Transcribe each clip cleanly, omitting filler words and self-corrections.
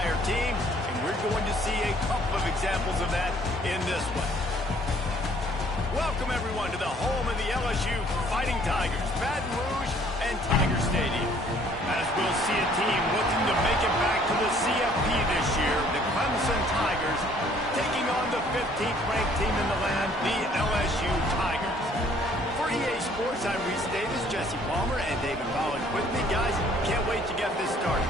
entire team, and we're going to see a couple of examples of that in this one. Welcome, everyone, to the home of the LSU Fighting Tigers, Baton Rouge and Tiger Stadium. As we'll see a team looking to make it back to the CFP this year, the Clemson Tigers taking on the 15th ranked team in the land, the LSU Tigers. For EA Sports, I'm Reese Davis, Jesse Palmer, and David Pollack with me. Guys, can't wait to get this started.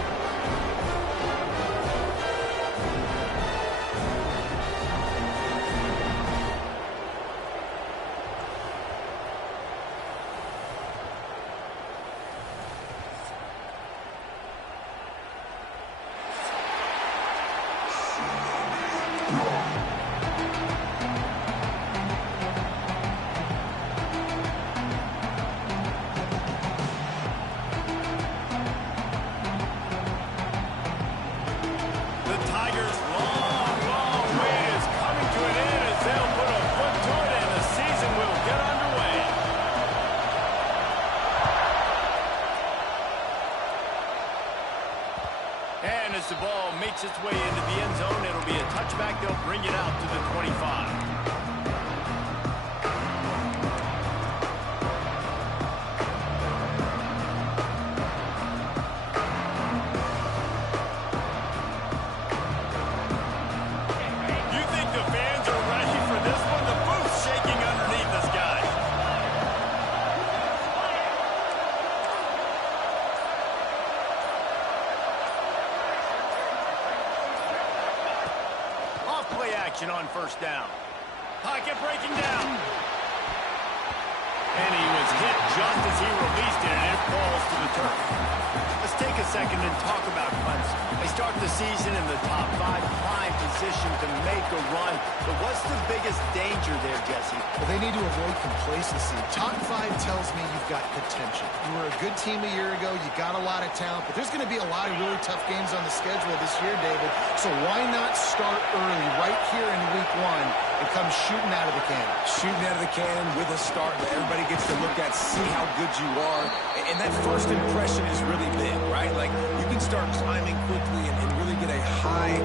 And as the ball makes its way into the end zone, it'll be a touchback. They'll bring it out to the 25. You think the fans are ready for this one? The booth's shaking underneath us, guys. Play action on first down. Pocket breaking down. And he was hit just as he released it, and it falls to the turf. Let's take a second and talk about Clemson. They start the season in the top 5, prime position to make a run. But what's the biggest danger there, Jesse? Well, they need to avoid complacency. Top 5 tells me you've got potential. You were a good team a year ago. You got a lot of talent, but there's going to be a lot of really tough games on the schedule this year, David. So why not start early right here in week 1 and come shooting out of the cannon? Shooting out of the cannon with a start that everybody gets to look at, see how good you are. And that first impression is really big, right? Like, you can start climbing quickly and really get a high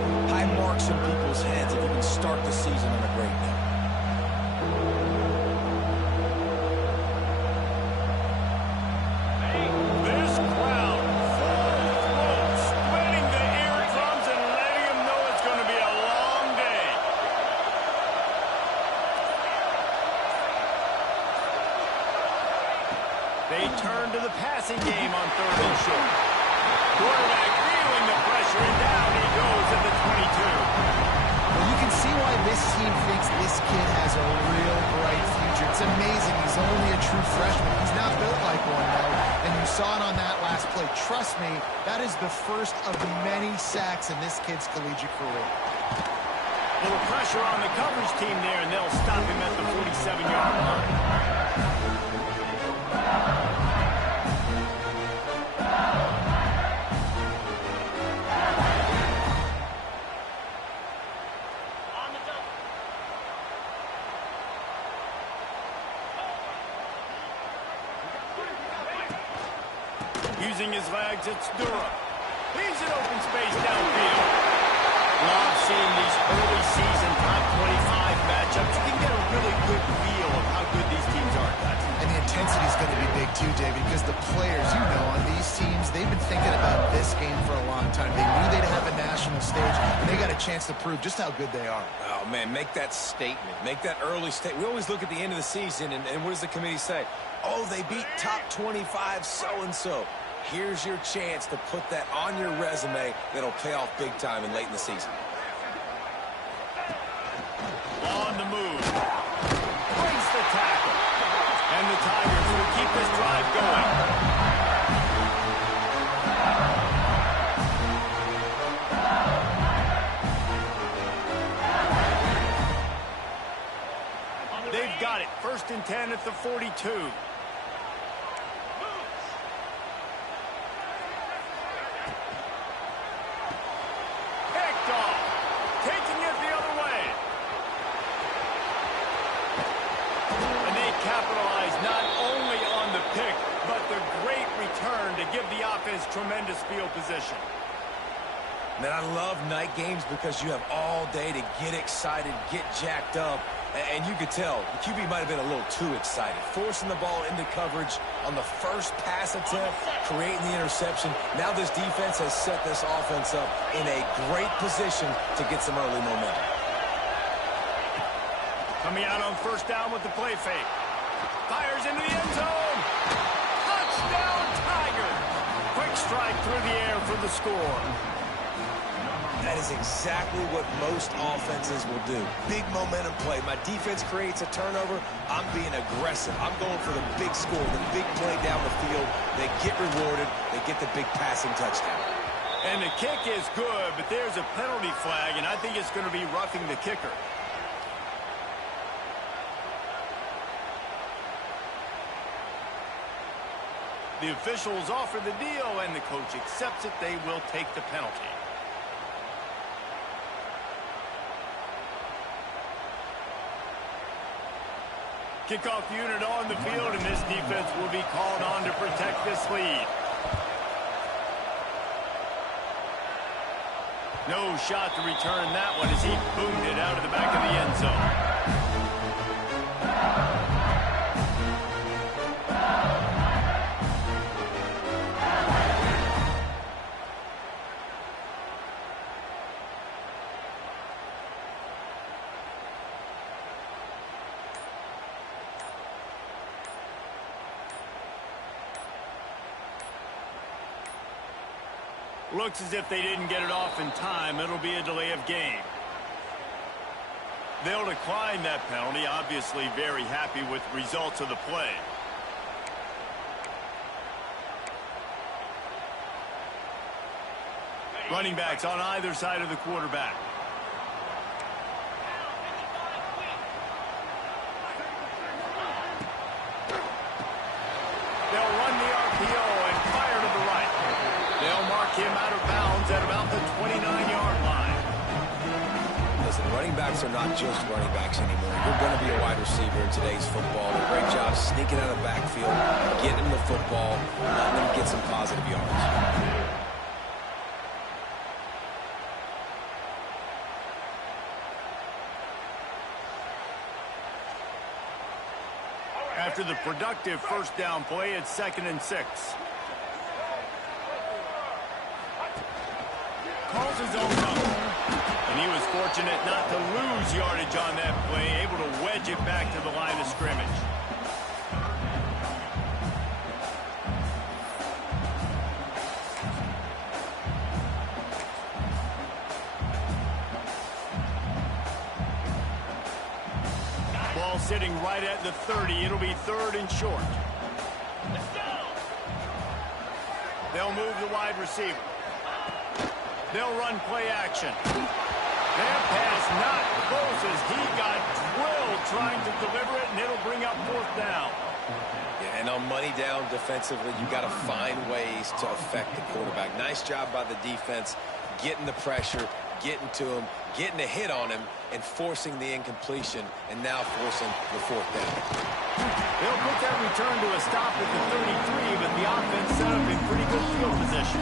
marks in people's heads if you can start the season on a great note. This crowd, full throat, splitting the eardrums and letting them know it's going to be a long day. They turn to the passing game on 3rd and short. Quarterback feeling the pressure, and down he goes at the 22. Well, you can see why this team thinks this kid has a real bright future. It's amazing. He's only a true freshman. He's not built like one, though. And you saw it on that last play. Trust me, that is the first of many sacks in this kid's collegiate career. Little pressure on the coverage team there, and they'll stop him at the 47-yard line. Using his legs, it's Durham. He's in open space downfield. Love seeing these early season top 25 matchups. You can get a really good feel of how good these teams are, guys. And the intensity is going to be big too, David, because the players, you know, on these teams, they've been thinking about this game for a long time. They knew they'd have a national stage, and they got a chance to prove just how good they are. Oh, man, make that statement. Make that early statement. We always look at the end of the season, and what does the committee say? Oh, they beat top 25 so-and-so. Here's your chance to put that on your resume that'll pay off big time and late in the season. On the move. Breaks the tackle. And the Tigers will keep this drive going. They've got it. 1st and 10 at the 42. Capitalize not only on the pick, but the great return to give the offense tremendous field position. Man, I love night games because you have all day to get excited, get jacked up, and you could tell the QB might have been a little too excited. Forcing the ball into coverage on the first pass attempt, creating the interception. Now this defense has set this offense up in a great position to get some early momentum. Coming out on first down with the play fake. Fires into the end zone. Touchdown, Tigers. Quick strike through the air for the score. That is exactly what most offenses will do. Big momentum play. My defense creates a turnover. I'm being aggressive. I'm going for the big score, the big play down the field. They get rewarded. They get the big passing touchdown. And the kick is good, but there's a penalty flag, and I think it's going to be roughing the kicker. The officials offer the deal, and the coach accepts it. They will take the penalty. Kickoff unit on the field, and this defense will be called on to protect this lead. No shot to return that one as he boomed it out of the back of the end zone. Looks as if they didn't get it off in time. It'll be a delay of game. They'll decline that penalty. Obviously very happy with the results of the play. Running backs on either side of the quarterback. They'll run the RPO and fire to the right. They'll mark him out of bounds at about the 29-yard line. Listen, running backs are not just running backs anymore. You're going to be a wide receiver in today's football. A great job sneaking out of the backfield, getting him the football, letting them get some positive yards. After the productive first down play, it's 2nd and 6. Calls his own number. And he was fortunate not to lose yardage on that play, able to wedge it back to the line of scrimmage. Ball sitting right at the 30. It'll be 3rd and short. They'll move the wide receiver. They'll run play action. That pass not close as he got drilled trying to deliver it, and it'll bring up 4th down. Yeah, and on money down defensively, you got to find ways to affect the quarterback. Nice job by the defense, getting the pressure, getting to him, getting a hit on him, and forcing the incompletion, and now forcing the 4th down. They'll put that return to a stop at the 33, but the offense set up in pretty good field position.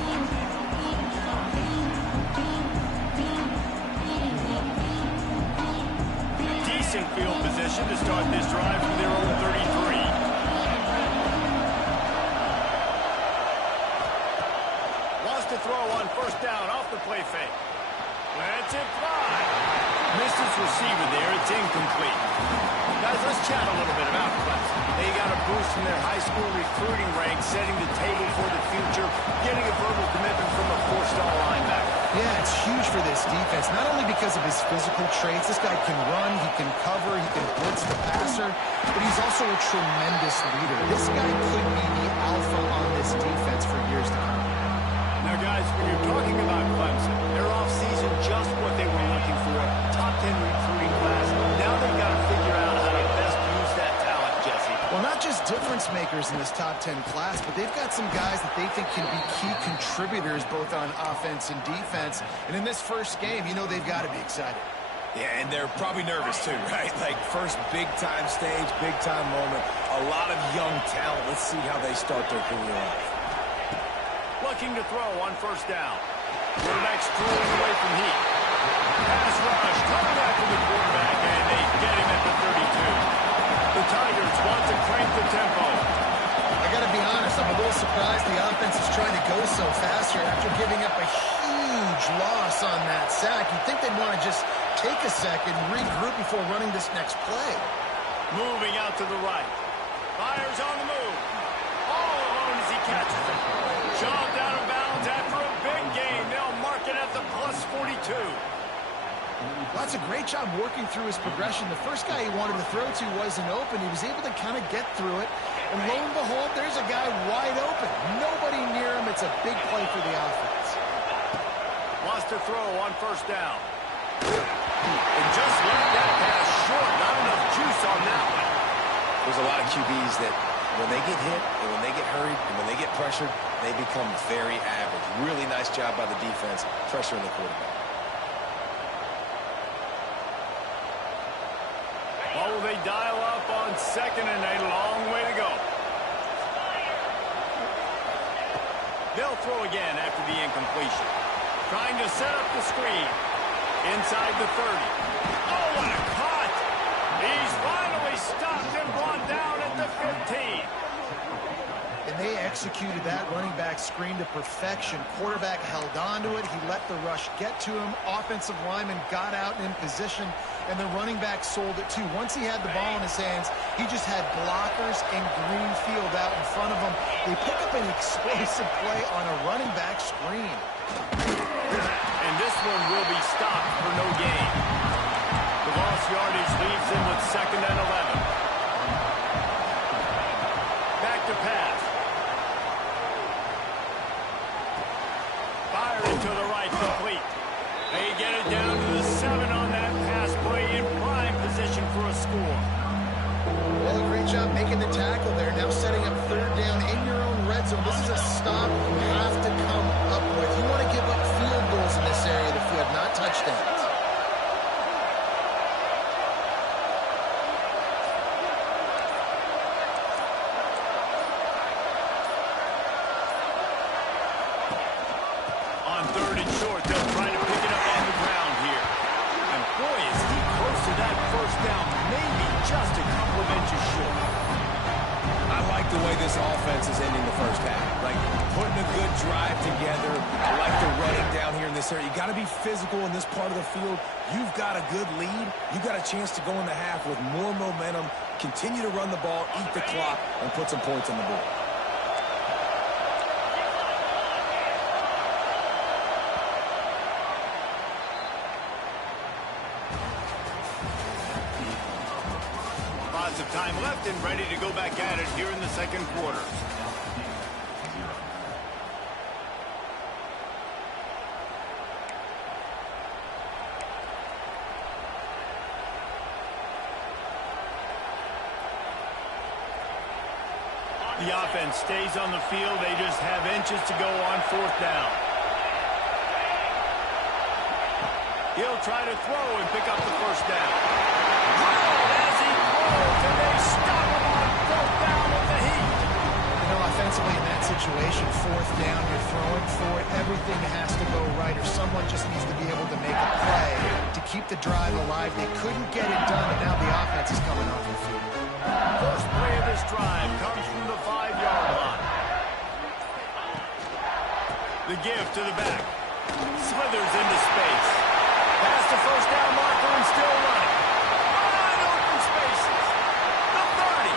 Decent field position to start this drive from their own 33. Wants to throw on first down off the play fake. Lets it fly. Missed his receiver there. It's incomplete. Guys, let's chat a little bit about Clemson. They got a boost from their high school recruiting ranks, setting the table for the future, getting a verbal commitment from a 4-star linebacker. Yeah, it's huge for this defense, not only because of his physical traits. This guy can run, he can cover, he can blitz the passer, but he's also a tremendous leader. This guy could be the alpha on this defense for years to come. Now, guys, when you're talking about Clemson, their offseason just what they were looking for, top 10 recruiting class. Now they've got to figure out how to best use that talent, Jesse. Well, not just difference makers in this top 10 class, but they've got some guys that they think can be key contributors both on offense and defense. And in this first game, you know they've got to be excited. Yeah, and they're probably nervous too, right? Like first big-time stage, big-time moment. A lot of young talent. Let's see how they start their career off. Looking to throw on first down. Quarterback strolling away from heat. Pass rush, coming after the quarterback, and they get him at the 32. The Tigers want to crank the tempo. I got to be honest, I'm a little surprised the offense is trying to go so fast here after giving up a huge loss on that sack. You'd think they'd want to just take a second, regroup before running this next play. Moving out to the right. Fires on the move. All alone as he catches it. Shoved out of bounds after a big gain. They'll mark it at the plus 42. Well, that's a great job working through his progression. The first guy he wanted to throw to wasn't open. He was able to kind of get through it. And lo and behold, there's a guy wide open. Nobody near him. It's a big play for the offense. Wants to throw on first down. And just left that pass short. Not enough juice on that one. There's a lot of QBs that when they get hit and when they get hurried and when they get pressured, they become very average. Really nice job by the defense pressuring the quarterback. Oh, they dial up on second and a long way to go. They'll throw again after the incompletion. Trying to set up the screen. Inside the 30. Oh, what a cut! He's finally stopped and brought down at the 15. And they executed that running back screen to perfection. Quarterback held on to it. He let the rush get to him. Offensive lineman got out and in position, and the running back sold it too. Once he had the ball in his hands, he just had blockers and green field out in front of him. They pick up an explosive play on a running back screen. And this one will be stopped for no gain. The lost yardage leaves him with second and 11. Back to pass. Fire into the right, complete. They get it down to the 7 on that pass play, in prime position for a score. Well, great job making the tackle there. Now setting up third down in your own red zone. This is a stop you have to come up with. You want to give up field goals in this area of the field, not touchdowns. On third and short, they'll try to pick it up on the ground here. And boy, is he close to that first down. Maybe just a couple of inches short. I like the way this offense is ending the first half. Like, putting a good drive together. I like the running down here in this area. You got to be physical in this part of the field. You've got a good lead. You've got a chance to go in the half with more momentum, continue to run the ball, eat the clock, and put some points on the board. Lots of time left and ready to go back at it here in the second quarter. The offense stays on the field. They just have inches to go on fourth down. He'll try to throw and pick up the first down. As he throws, and they stop him on fourth down with the heat. You know, offensively in that situation, fourth down, you're throwing for it. Everything has to go right, or someone just needs to be able to make a play to keep the drive alive. They couldn't get it done, and now the offense is coming off the field. First play of this drive comes from the 5-yard line. The give to the back. Slithers into space. Past the first down marker and still running. Wide open spaces. The 30.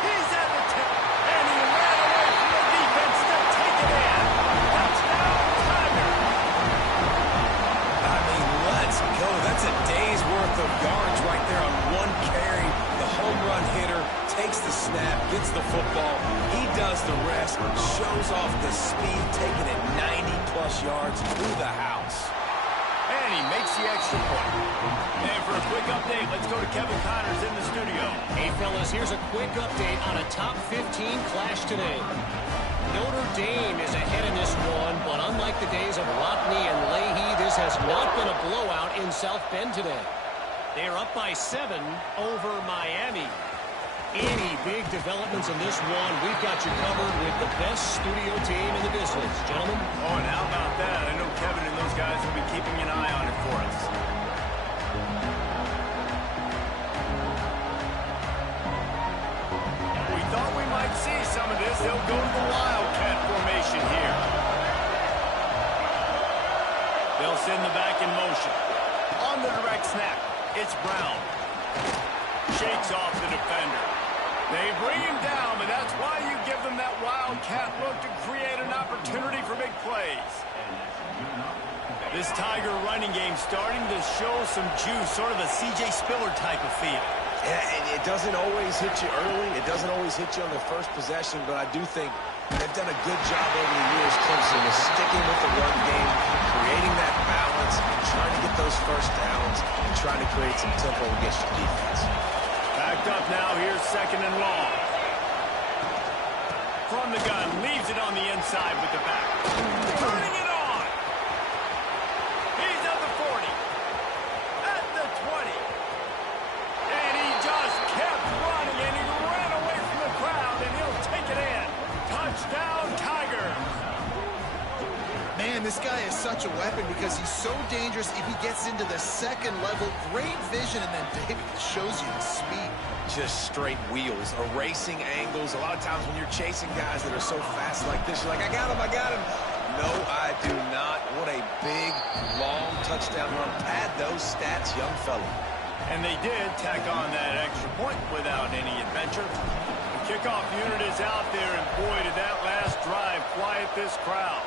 He's at the 10. And he ran away from the defense to take it in. Touchdown, Tigers. I mean, let's go. That's a day's worth of yards right there on one carry. The home run hitter takes the snap, gets the football. He does the rest, shows off the speed, taking it 90-plus yards to the house. And he makes the extra point. And for a quick update, let's go to Kevin Connors in the studio. Hey, fellas, here's a quick update on a top 15 clash today. Notre Dame is ahead in this one, but unlike the days of Rockney and Leahy, this has not been a blowout in South Bend today. They're up by 7 over Miami. Any big developments in this one, we've got you covered with the best studio team in the business, gentlemen. Oh, and how about that? I know They'll send the back in motion. On the direct snap, it's Brown. Shakes off the defender. They bring him down, but that's why you give them that wildcat look to create an opportunity for big plays. This Tiger running game starting to show some juice, sort of a C.J. Spiller type of feel. Yeah, and it doesn't always hit you early. It doesn't always hit you on the first possession, but I do think they've done a good job over the years, Clemson, of sticking with the run game, creating that balance, trying to get those first downs, and trying to create some tempo against your defense. Backed up now, here's second and long. From the gun, leaves it on the inside with the back. Turning it on! He's at the 40. At the 20. And he just kept running, and he ran away from the crowd, and he'll take it in. Touchdown, Tigers! Man, this guy is such a weapon because he's so dangerous if he gets into the second level. Great vision, and then David shows you the speed. Just straight wheels, erasing angles. A lot of times when you're chasing guys that are so fast like this, you're like, I got him, I got him. No, I do not. What a big, long touchdown run. Pad those stats, young fella. And they did tack on that extra point without any adventure. The kickoff unit is out there, and boy, did that last drive quiet this crowd.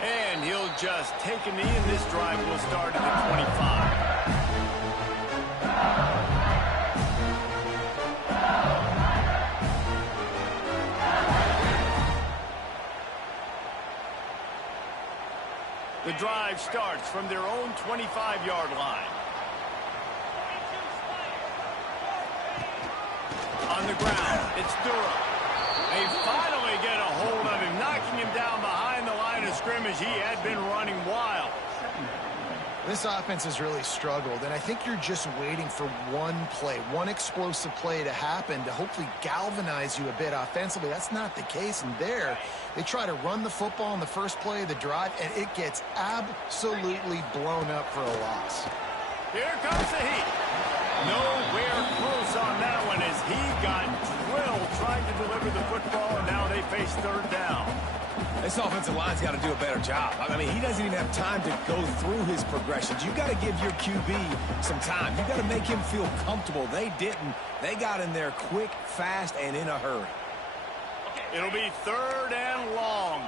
And he'll just take a knee, and this drive will start at the 25. The drive starts from their own 25-yard line. On the ground, it's Durham. They finally get a hold of him, knocking him down behind the line of scrimmage. He had been running wild. This offense has really struggled, and I think you're just waiting for one play, one explosive play to happen to hopefully galvanize you a bit offensively. That's not the case, and there they try to run the football in the first play of the drive, and it gets absolutely blown up for a loss. Here comes the heat. Nowhere close on that one as he got drilled trying to deliver the football, and now they face third down. This offensive line's got to do a better job. I mean, he doesn't even have time to go through his progressions. You've got to give your QB some time. You've got to make him feel comfortable. They didn't. They got in there quick, fast, and in a hurry. It'll be third and long.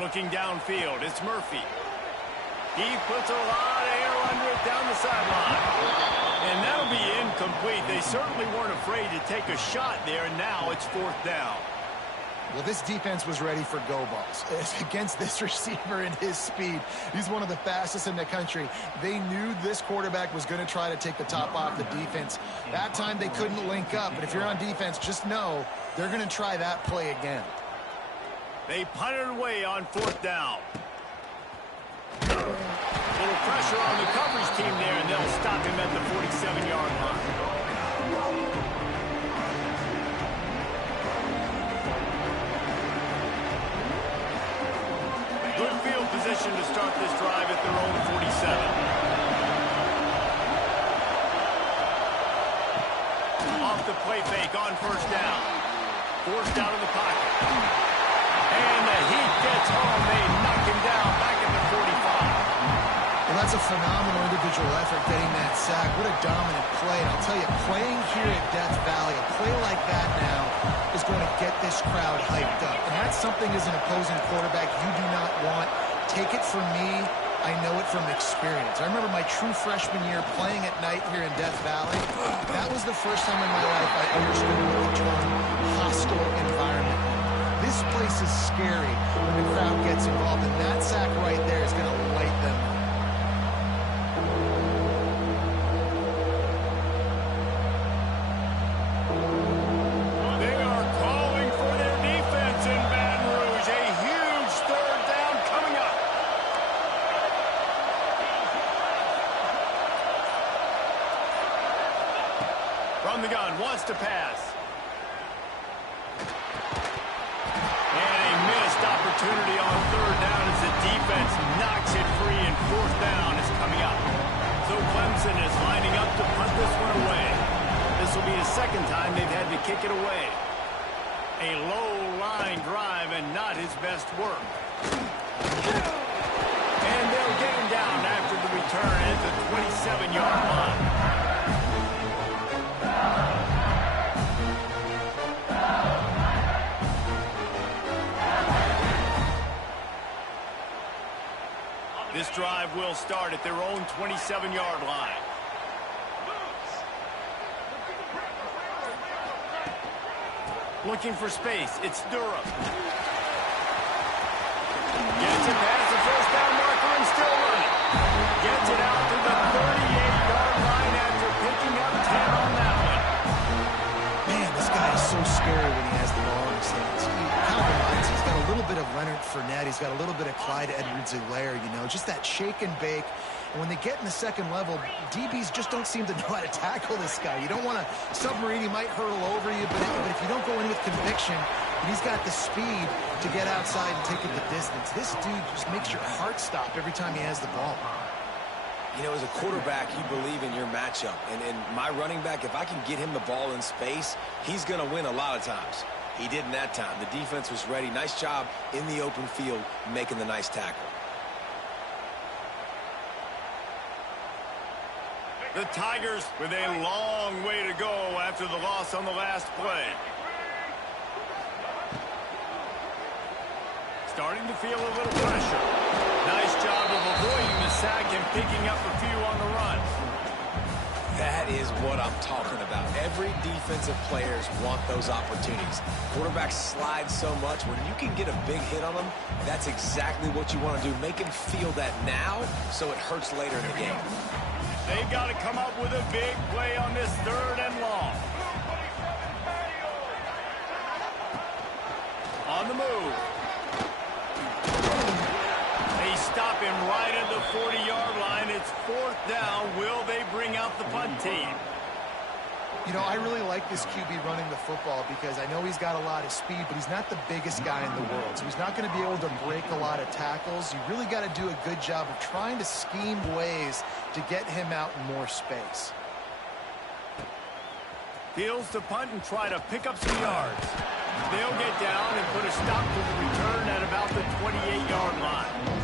Looking downfield, it's Murphy. He puts a lot of air under it down the sideline. And that'll be incomplete. They certainly weren't afraid to take a shot there, and now it's fourth down. Well, this defense was ready for go balls. Against this receiver and his speed, he's one of the fastest in the country. They knew this quarterback was going to try to take the top off the defense. That time they couldn't link up, but if you're on defense, just know they're going to try that play again. They punted away on fourth down. Little pressure on the coverage team there, and they'll stop him at the 47-yard line. Good field position to start this drive at their own 47. Off the play fake on first down. Forced out of the pocket. And the Heat gets home. They knock him down back at the 45. Well, that's a phenomenal individual effort getting that sack. What a dominant play. And I'll tell you, playing here at Death Valley, a play like that now is going to get this crowd hyped up. And that's something as an opposing quarterback you do not want. Take it from me. I know it from experience. I remember my true freshman year playing at night here in Death Valley. That was the first time in my life I understood what the term hostile environment. This place is scary when the crowd gets involved, and that sack right there is going to light them up. They are calling for their defense in Baton Rouge. A huge third down coming up. From the gun, wants to pass. fourth down is coming up. So Clemson is lining up to punt this one away. This will be the second time they've had to kick it away. A low-line drive and not his best work. And they'll get him down after the return at the 27-yard line. This drive will start at their own 27-yard line. Looking for space. It's Durham. Gets it past the first down marker and still running. Gets it out to the 38-yard line after picking up 10 on that one. Man, this guy is so scary when he has the ball in his hands. He kind of reminds me, he's got a little bit of Leonard Fournette. He's got a little bit of Clyde Edwards-Helaire, you know, just that shake and bake. And when they get in the second level, DBs just don't seem to know how to tackle this guy. You don't want to submarine. He might hurtle over you, but if you don't go in with conviction, and he's got the speed to get outside and take it the distance. This dude just makes your heart stop every time he has the ball. You know, as a quarterback, you believe in your matchup. And my running back, if I can get him the ball in space, he's going to win a lot of times. He did in that time. The defense was ready. Nice job in the open field making the nice tackle. The Tigers with a long way to go after the loss on the last play. Starting to feel a little pressure. Nice job of avoiding the sack and picking up a few on the run. That is what I'm talking about. Every defensive players want those opportunities. Quarterbacks slide so much. When you can get a big hit on them, that's exactly what you want to do. Make him feel that now so it hurts later in the game. They've got to come up with a big play on this third and long. On the move. They stop him right at the 40-yard line. It's fourth down. Will they bring out the punt team? You know, I really like this QB running the football because I know he's got a lot of speed, but he's not the biggest guy in the world. So he's not going to be able to break a lot of tackles. You really got to do a good job of trying to scheme ways to get him out in more space. Fields to punt and try to pick up some yards. They'll get down and put a stop to the return at about the 28-yard line.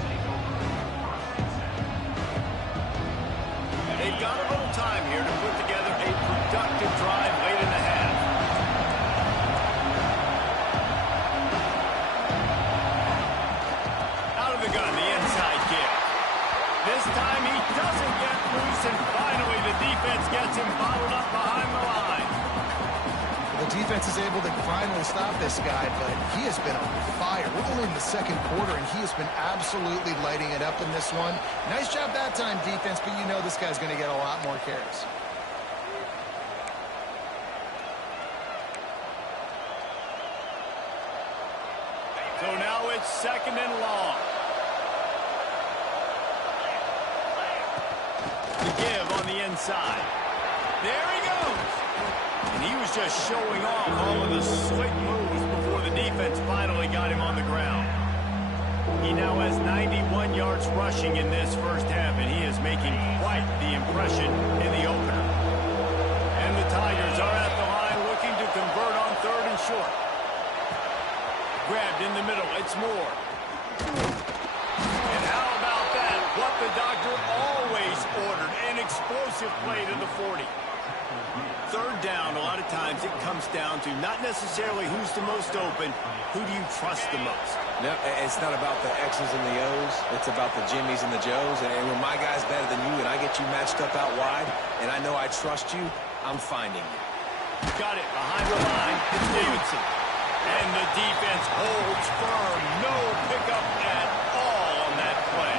They've got a little time here to put together a productive drive late in the half. Out of the gun, the inside kick. This time he doesn't get loose, and finally the defense gets him bottled up behind the line. The defense is able to finally stop this guy, but he has been on fire. We're only in the second quarter, and he has been absolutely lighting it up in this one. Nice job that time, defense, but you know this guy's going to get a lot more carries. So now it's second and long. To give on the inside. There he goes. And he was just showing off all of the slick moves before the defense finally got him on the ground. He now has 91 yards rushing in this first half, and he is making quite the impression in the opener. And the Tigers are at the line looking to convert on third and short. Grabbed in the middle, it's Moore. And how about that? What the doctor always ordered, an explosive play to the 40. Third down, a lot of times it comes down to not necessarily who's the most open, who do you trust the most? No, it's not about the X's and the O's. It's about the Jimmies and the Joes. And when my guy's better than you and I get you matched up out wide, and I know I trust you, I'm finding you. Got it behind the line. It's Davidson. And the defense holds firm. No pickup at all on that play.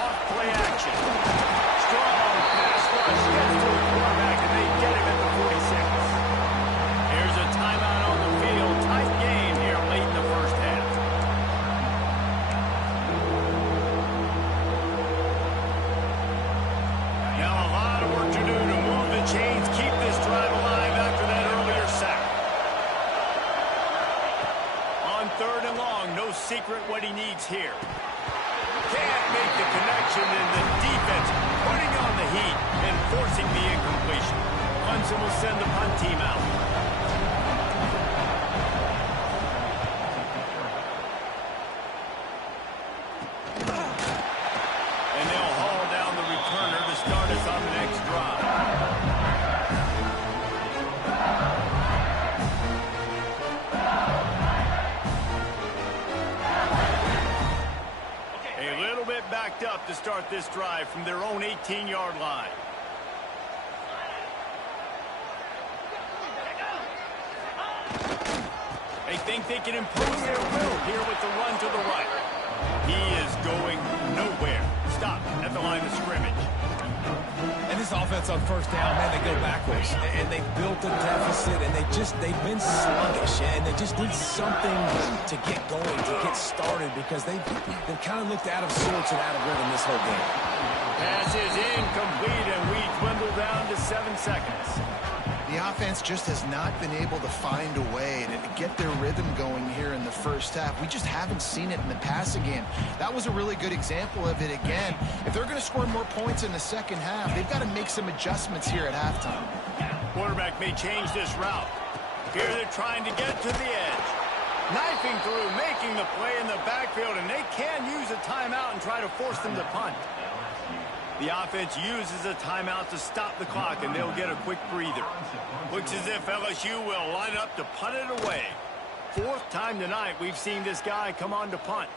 Off play action. Strong pass rush gets to the quarterback, and they get him at the 46. Here's a timeout on the field. Tight game here late in the first half. Now a lot of work to do to move the chains, keep this drive alive after that earlier sack. On third and long, no sequence. secret what he needs here. Can't make the connection, and the defense putting on the heat and forcing the incompletion. Clemson will send the punt team out. And they'll haul down the returner to start us on the next drive. A little bit backed up to start this drive from their own 18-yard line. They think they can impose their will here with the run to the right. He is going nowhere. Stop at the line of scrimmage. And this offense on first down, man, they go backwards. And they built a deficit, and they've been sluggish. And they just need something to get going, to get started, because they've kind of looked out of sorts and out of rhythm this whole game. Pass is incomplete, and we dwindle down to 7 seconds. The offense just has not been able to find a way to get their rhythm going here in the first half. We just haven't seen it in the passing game. That was a really good example of it again. If they're going to score more points in the second half, they've got to make some adjustments here at halftime. Quarterback may change this route. Here they're trying to get to the edge. Knifing through, making the play in the backfield, and they can use a timeout and try to force them to punt. The offense uses a timeout to stop the clock, and they'll get a quick breather. Looks as if LSU will line up to punt it away. 4th time tonight we've seen this guy come on to punt.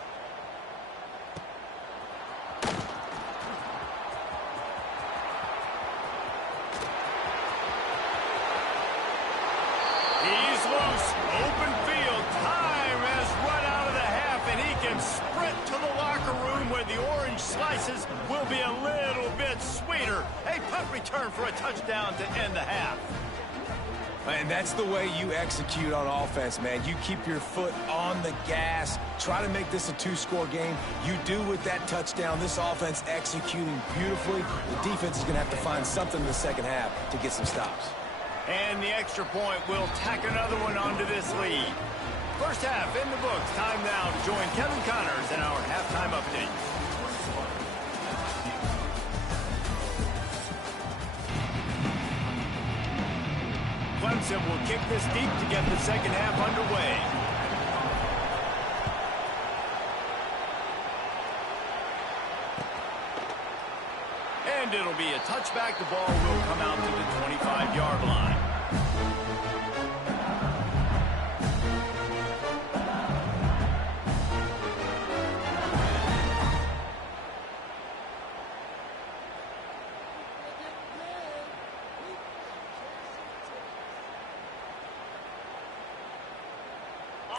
He's loose. Open field. Time has run out of the half, and he can sprint to the locker room where the orange slices will be a little bit sweeter. A punt return for a touchdown to end the half. And that's the way you execute on offense, man. You keep your foot on the gas. Try to make this a 2-score game. You do with that touchdown. This offense executing beautifully. The defense is going to have to find something in the second half to get some stops. And the extra point will tack another one onto this lead. First half in the books. Time now to join Kevin Connors in our halftime update. Clemson will kick this deep to get the second half underway. And it'll be a touchback. The ball will come out to the 25-yard line.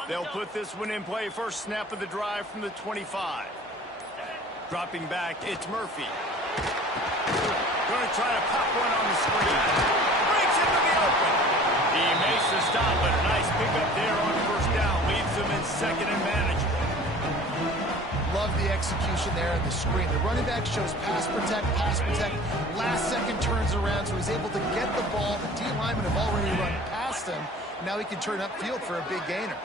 They'll put this one in play. First snap of the drive from the 25. Dropping back, it's Murphy. Going to try to pop one on the screen. Breaks into the open. He makes the stop, but a nice pickup there on first down. Leaves them in second and manageable. Love the execution there on the screen. The running back shows pass protect. Last second turns around, so he's able to get the ball. The D linemen have already run past him. Now he can turn upfield for a big gainer.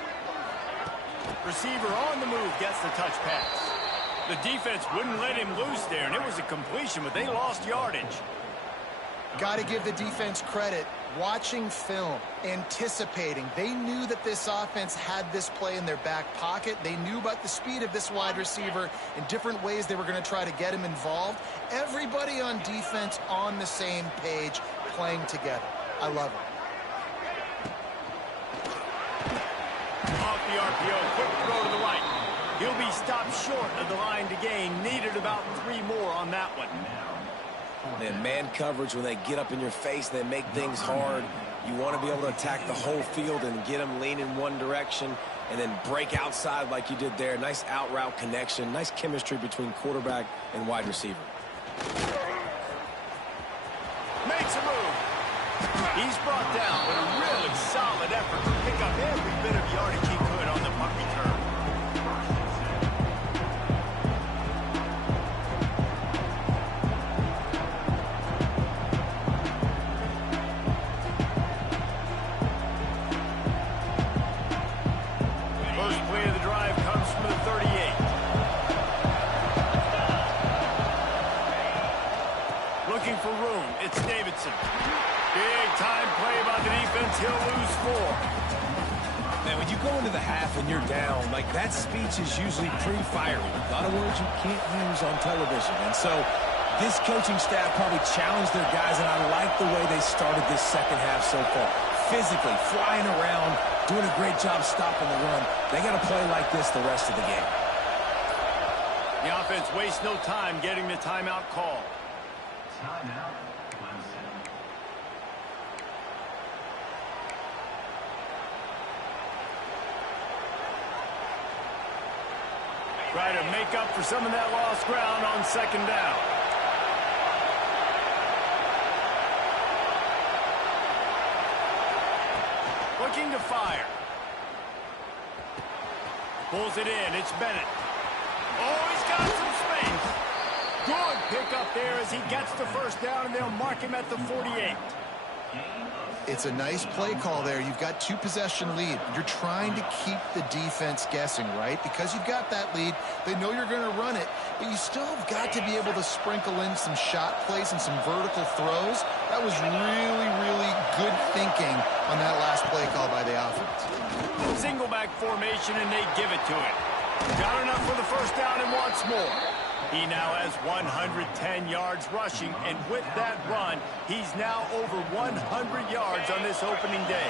Receiver on the move gets the touch pass. The defense wouldn't let him loose there, and it was a completion, but they lost yardage. Got to give the defense credit. Watching film, anticipating. They knew that this offense had this play in their back pocket. They knew about the speed of this wide receiver and different ways they were going to try to get him involved. Everybody on defense on the same page, playing together. I love it. Off the RPO, quick throw to the right. He'll be stopped short of the line to gain. Needed about 3 more on that one. Man coverage, when they get up in your face, they make things hard. You want to be able to attack the whole field and get them lean in one direction and then break outside like you did there. Nice out route connection. Nice chemistry between quarterback and wide receiver. Makes a move. He's brought down, but a really solid effort to pick up every bit of yardage he could on the punt return. First play of the drive comes from the 30. yards, he'll lose 4. Man, when you go into the half and you're down, like that speech is usually pretty fiery. A lot of words you can't use on television. And so this coaching staff probably challenged their guys, and I like the way they started this second half so far. Physically, flying around, doing a great job stopping the run. They got to play like this the rest of the game. The offense wastes no time getting the timeout call. Timeout, Clemson. Try to make up for some of that lost ground on second down. Looking to fire. Pulls it in. It's Bennett. Oh, he's got some space. Good pickup there as he gets the first down, and they'll mark him at the 48. It's a nice play call there. You've got 2-possession lead. You're trying to keep the defense guessing, right? Because you've got that lead, they know you're going to run it, but you still have got to be able to sprinkle in some shot plays and some vertical throws. That was really, really good thinking on that last play call by the offense. Single back formation, and they give it to him. Got enough for the first down and wants more. He now has 110 yards rushing, and with that run, he's now over 100 yards on this opening day.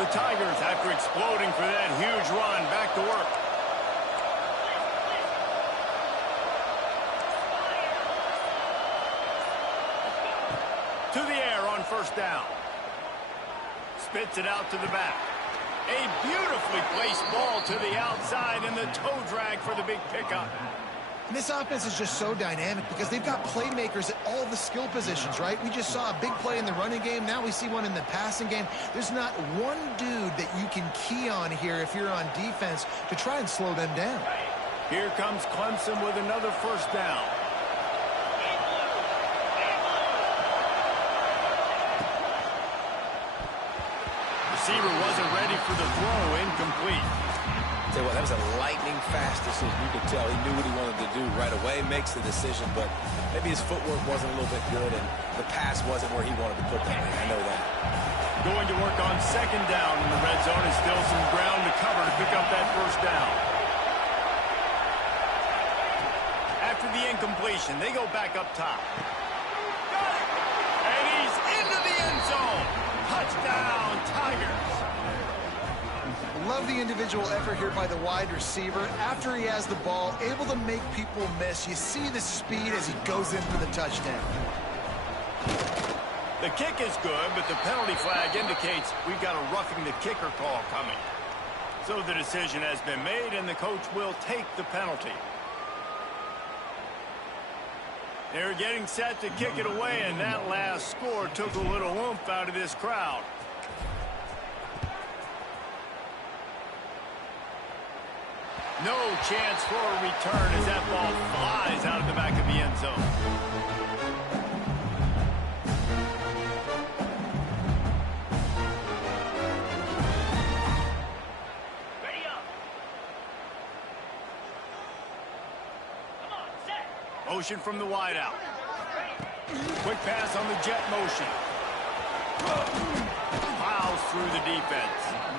The Tigers, after exploding for that huge run, back to work. To the air on first down. Spits it out to the back. A beautifully placed ball to the outside, and the toe drag for the big pickup. And this offense is just so dynamic because they've got playmakers at all the skill positions, right? We just saw a big play in the running game. Now we see one in the passing game. There's not one dude that you can key on here if you're on defense to try and slow them down. Here comes Clemson with another first down. Receiver wasn't ready for the throw, incomplete. Tell you what, that was a lightning fast decision. You could tell he knew what he wanted to do right away, makes the decision, but maybe his footwork wasn't a little bit good and the pass wasn't where he wanted to put that in. I know that. Going to work on second down in the red zone, and still some ground to cover to pick up that first down. After the incompletion, they go back up top. Got it! And he's into the end zone. Touchdown, Tigers. Love the individual effort here by the wide receiver. After he has the ball, able to make people miss. You see the speed as he goes in for the touchdown. The kick is good, but the penalty flag indicates we've got a roughing the kicker call coming. So the decision has been made, and the coach will take the penalty. They're getting set to kick it away, and that last score took a little oomph out of this crowd. No chance for a return as that ball flies out of the back of the end zone. Ready up. Come on, set. Motion from the wideout. Quick pass on the jet motion. Plows through the defense.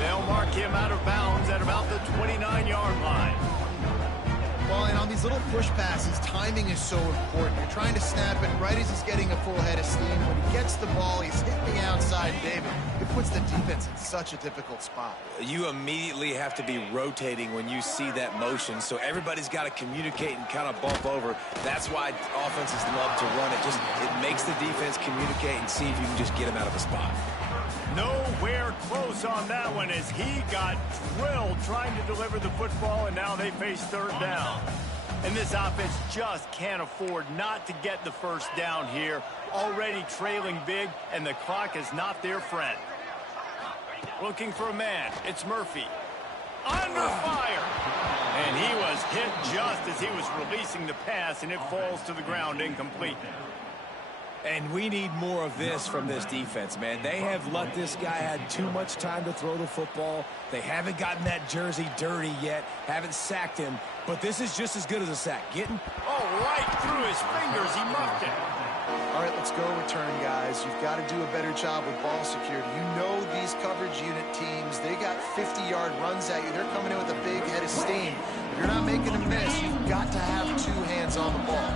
They'll mark him out of bounds at about the 29-yard line. Well, and on these little push passes, timing is so important. You're trying to snap it right as he's getting a full head of steam. When he gets the ball, he's hitting the outside, David. It puts the defense in such a difficult spot. You immediately have to be rotating when you see that motion, so everybody's got to communicate and kind of bump over. That's why offenses love to run it. It makes the defense communicate and see if you can just get him out of a spot. Nowhere close on that one as he got drilled trying to deliver the football, and now they face third down. And this offense just can't afford not to get the first down here. Already trailing big, and the clock is not their friend. Looking for a man. It's Murphy. Under fire. And he was hit just as he was releasing the pass, and it falls to the ground incomplete. And we need more of this from this defense, man. They have let this guy had too much time to throw the football. They haven't gotten that jersey dirty yet, haven't sacked him, but this is just as good as a sack. Oh, right through his fingers, he muffed it. All right, let's go return, guys. You've got to do a better job with ball security. You know these coverage unit teams, they got 50-yard runs at you. They're coming in with a big head of steam. If you're not making a miss, you've got to have two hands on the ball.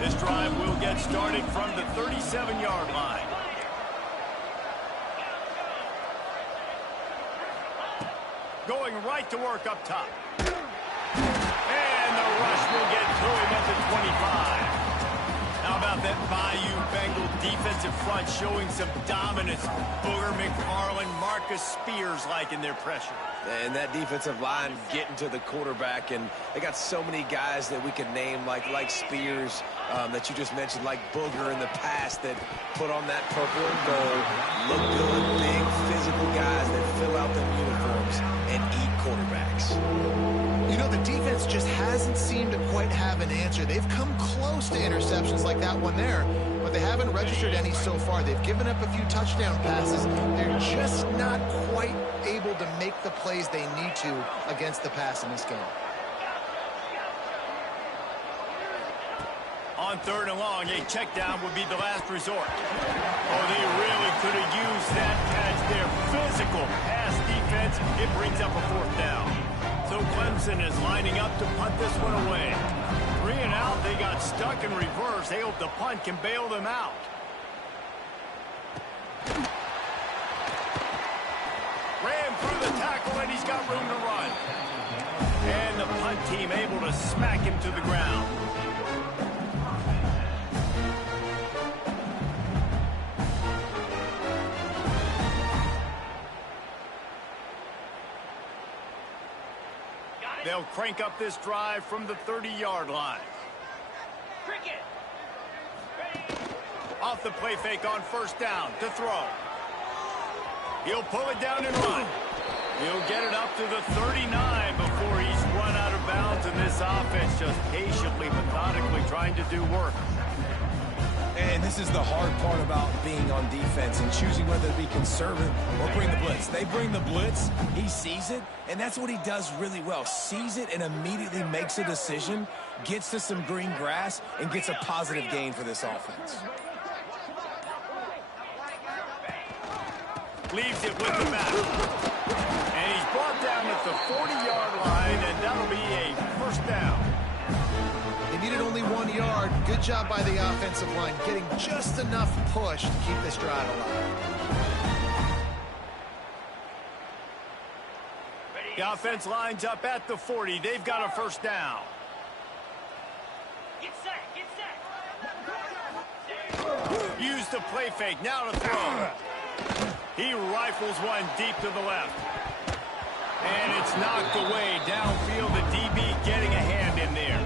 This drive will get started from the 37-yard line. Going right to work up top. And the rush will get to him at the 25. How about that Bayou Bengal defensive front showing some dominance? Booger McFarland, Marcus Spears liking their pressure. And that defensive line getting to the quarterback, and they got so many guys that we could name like Spears that you just mentioned, like Booger in the past, that put on that purple and gold, look good, big physical guys that fill out them uniforms and eat quarterbacks. You know, the defense just hasn't seemed to quite have an answer. They've come close to interceptions like that one there, but they haven't registered any so far. They've given up a few touchdown passes. They're just not quite able to make the plays they need to against the pass in this game. On 3rd and long, a check down would be the last resort. Oh, they really could have used that catch there. Physical pass defense. It brings up a 4th down. So Clemson is lining up to punt this one away. 3 and out, they got stuck in reverse. They hope the punt can bail them out. Ran through the tackle, and he's got room to run. And the punt team able to smack him to the ground. They'll crank up this drive from the 30-yard line. Cricket. Off the play fake on 1st down to throw. He'll pull it down and run. He'll get it up to the 39 before he's run out of bounds, and this offense just patiently, methodically trying to do work. And this is the hard part about being on defense and choosing whether to be conservative or bring the blitz. They bring the blitz, he sees it, and that's what he does really well. Sees it and immediately makes a decision, gets to some green grass, and gets a positive gain for this offense. Leaves it with the back. And he's brought down at the 40-yard line, and that'll be a 1st down. Needed only 1 yard. Good job by the offensive line, getting just enough push to keep this drive alive. The offense lines up at the 40. They've got a 1st down. Get set. Get set. Use the play fake. Now to throw. He rifles one deep to the left. And it's knocked away downfield. The DB getting a hand in there.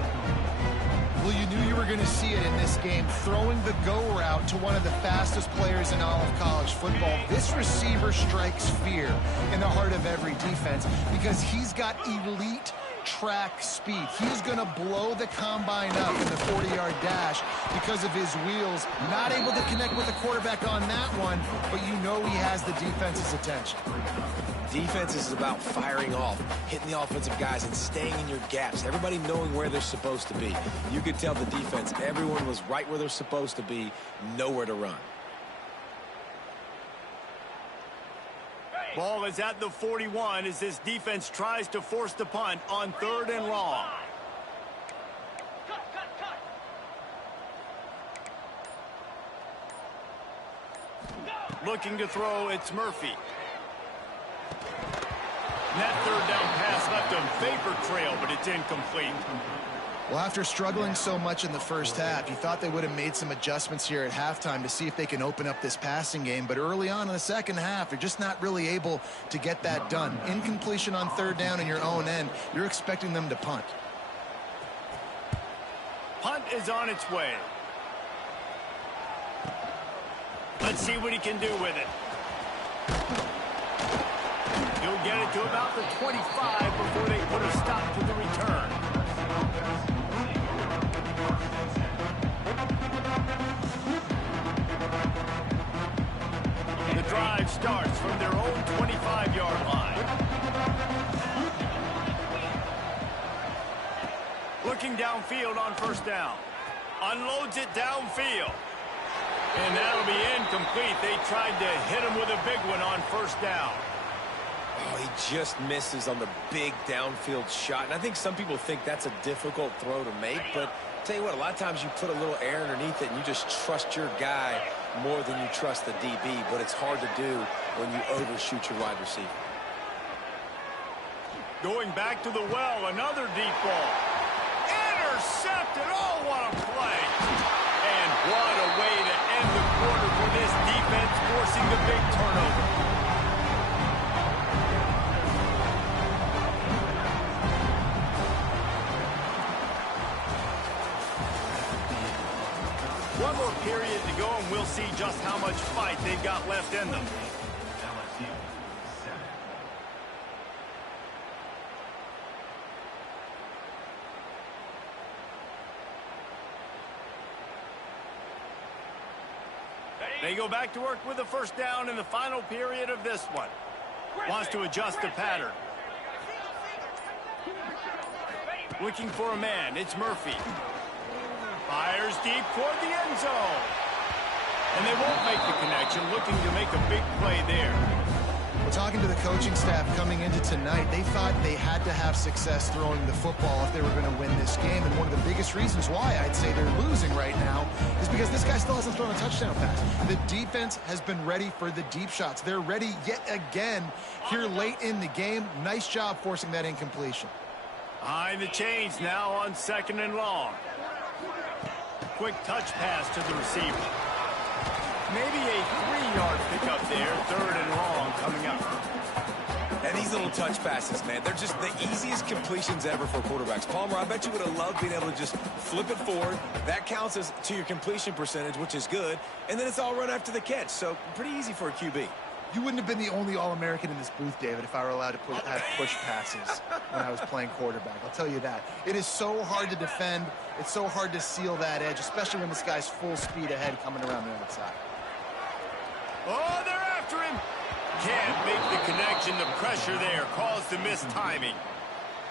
Well, you knew you were going to see it in this game, throwing the go route to one of the fastest players in all of college football. This receiver strikes fear in the heart of every defense because he's got elite track speed. He's going to blow the combine up in the 40-yard dash because of his wheels. Not able to connect with the quarterback on that one, but you know he has the defense's attention. Defense is about firing off, hitting the offensive guys, and staying in your gaps. Everybody knowing where they're supposed to be. You could tell the defense, everyone was right where they're supposed to be, nowhere to run. Ball is at the 41 as this defense tries to force the punt on 3rd and long. Cut. Looking to throw, it's Murphy. That 3rd down pass left a vapor trail, but it's incomplete. Well, after struggling so much in the first half, you thought they would have made some adjustments here at halftime to see if they can open up this passing game. But early on in the second half, they're just not really able to get that done. Incompletion on 3rd down in your own end, you're expecting them to punt. Punt is on its way. Let's see what he can do with it. He'll get it to about the 25 before they put a stop to the return. The drive starts from their own 25-yard line. Looking downfield on 1st down. Unloads it downfield. And that'll be incomplete. They tried to hit him with a big one on first down. Oh, he just misses on the big downfield shot. And I think some people think that's a difficult throw to make. But I'll tell you what, a lot of times you put a little air underneath it and you just trust your guy more than you trust the DB. But it's hard to do when you overshoot your wide receiver. Going back to the well, another deep ball. Intercepted. Oh, what a play. And what a way to end the quarter for this defense, forcing the big turnover. One more period to go, and we'll see just how much fight they've got left in them. They go back to work with the first down in the final period of this one. Wants to adjust the pattern. Looking for a man. It's Murphy. Fires deep toward the end zone. And they won't make the connection. Looking to make a big play there. Well, talking to the coaching staff coming into tonight, they thought they had to have success throwing the football if they were going to win this game. And one of the biggest reasons why I'd say they're losing right now is because this guy still hasn't thrown a touchdown pass. The defense has been ready for the deep shots. They're ready yet again here late in the game. Nice job forcing that incompletion. Behind the chains now on 2nd and long. Quick touch pass to the receiver. Maybe a 3-yard pickup there. 3rd and long coming up. And these little touch passes, man, they're just the easiest completions ever for quarterbacks. Palmer, I bet you would have loved being able to just flip it forward. That counts as to your completion percentage, which is good. And then it's all run after the catch. So pretty easy for a QB. You wouldn't have been the only All-American in this booth, David, if I were allowed to have push passes when I was playing quarterback. I'll tell you that. It is so hard to defend. It's so hard to seal that edge, especially when this guy's full speed ahead coming around the outside. Oh, they're after him. Can't make the connection. The pressure there caused the missed timing.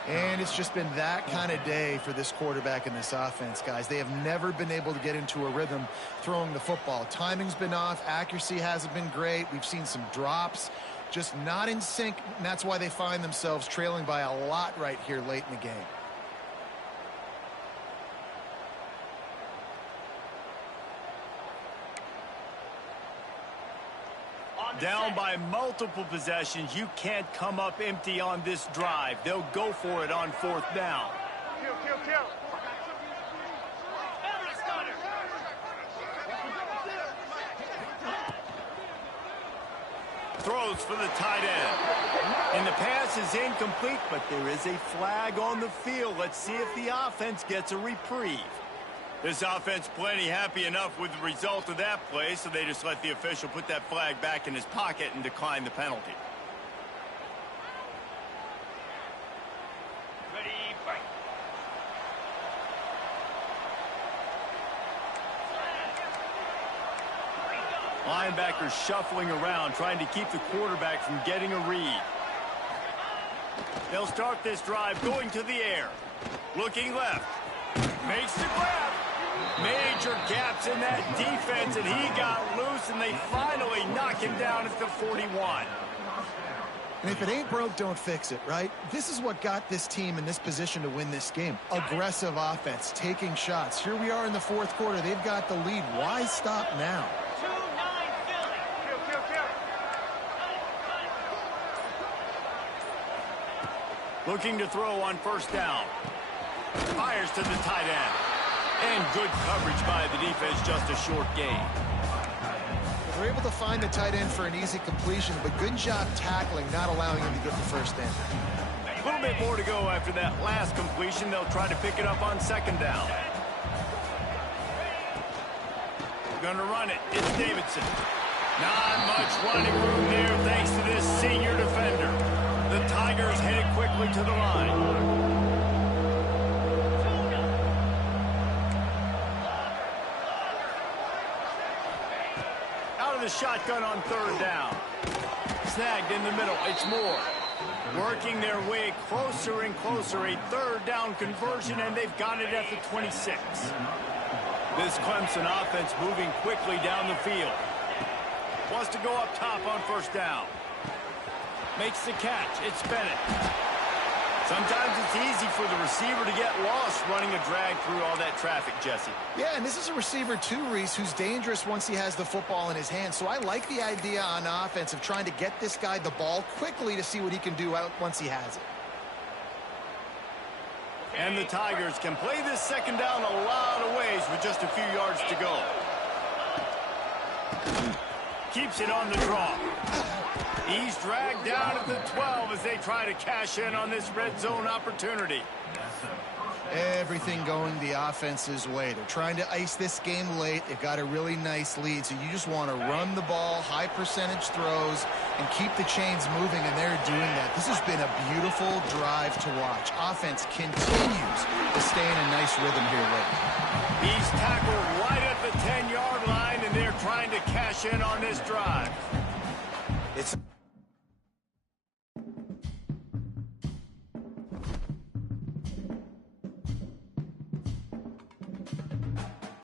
And it's just been that kind of day for this quarterback and this offense, guys. They have never been able to get into a rhythm throwing the football. Timing's been off. Accuracy hasn't been great. We've seen some drops. Just not in sync, and that's why they find themselves trailing by a lot right here late in the game. Down by multiple possessions. You can't come up empty on this drive. They'll go for it on 4th down. Kill. Throws for the tight end. And the pass is incomplete, but there is a flag on the field. Let's see if the offense gets a reprieve. This offense plenty happy enough with the result of that play, so they just let the official put that flag back in his pocket and decline the penalty. Ready, fight. Linebackers shuffling around, trying to keep the quarterback from getting a read. They'll start this drive going to the air. Looking left. Makes the grab. Major gaps in that defense, and he got loose, and they finally knock him down at the 41. And if it ain't broke, don't fix it, right? This is what got this team in this position to win this game. Aggressive offense, taking shots. Here we are in the 4th quarter. They've got the lead. Why stop now? 2-9 Philly. Kill. Looking to throw on 1st down. Fires to the tight end. And good coverage by the defense, just a short gain. They're able to find the tight end for an easy completion, but good job tackling, not allowing him to get the first down. A little bit more to go after that last completion. They'll try to pick it up on 2nd down. Going to run it. It's Davidson. Not much running room there thanks to this senior defender. The Tigers headed quickly to the line. The shotgun on 3rd down. Snagged in the middle. It's Moore. Working their way closer and closer. A 3rd down conversion, and they've got it at the 26. This Clemson offense moving quickly down the field. Wants to go up top on first down. Makes the catch. It's Bennett. Sometimes it's easy for the receiver to get lost running a drag through all that traffic, Jesse. Yeah, and this is a receiver too, Reese, who's dangerous once he has the football in his hands. So I like the idea on offense of trying to get this guy the ball quickly to see what he can do out once he has it. And the Tigers can play this second down a lot of ways with just a few yards to go. Keeps it on the draw. He's dragged down at the 12 as they try to cash in on this red zone opportunity. Everything going the offense's way. They're trying to ice this game late. They've got a really nice lead, so you just want to run the ball, high percentage throws, and keep the chains moving, and they're doing that. This has been a beautiful drive to watch. Offense continues to stay in a nice rhythm here late. He's tackled right at the 10-yard line, and they're trying to cash in on this drive.